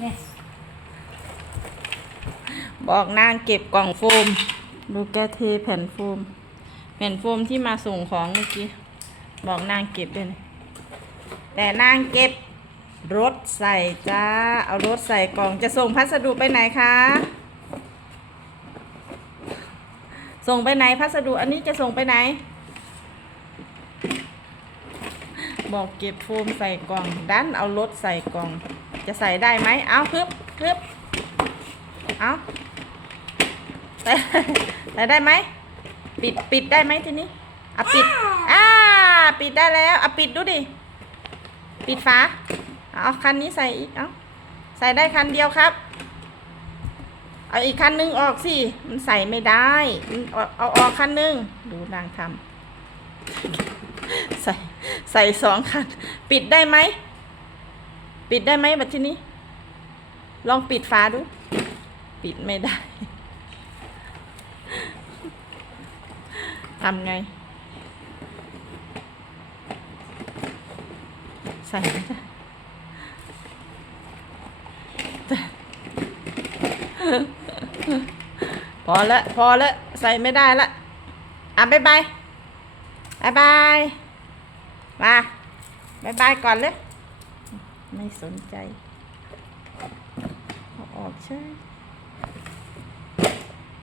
เนี่ยบอกนางเก็บกล่องโฟม ดูแกเทแผ่นโฟม แผ่นโฟมที่มาส่งของเมื่อกี้ บอกนางเก็บด้วยนะแต่นางเก็บรถใส่จ้า เอารถใส่กล่อง จะส่งพัสดุไปไหนคะ ส่งไปไหนพัสดุอันนี้จะส่งไปไหน บอกเก็บโฟมใส่กล่อง ดันเอารถใส่กล่อง จะใส่ได้ไหมเอาพึบพึบเอาใส่ใส่ได้ไหม ปิดปิดได้ไหมทีนี้อะปิดอ่าปิดได้แล้วอะปิดดูดิ ปิดฝาเอาคันนี้ใส่อีกเอาใส่ได้คันเดียวครับ เอาอีกคันนึงออกสิ มันใส่ไม่ได้มันเอาเอาออกคันนึง ดูนางทำ ใส่ใส่สองคัน ปิดได้ไหม ปิดได้ไหมบัดที่นี้ ลองปิดฝาดู ปิดไม่ได้ทำไง ใส่ไม่ได้พอละพอละใส่ไม่ได้ละอะบายบาย บายบาย มาบายบายก่อนเลย ไม่สนใจเอออกใช่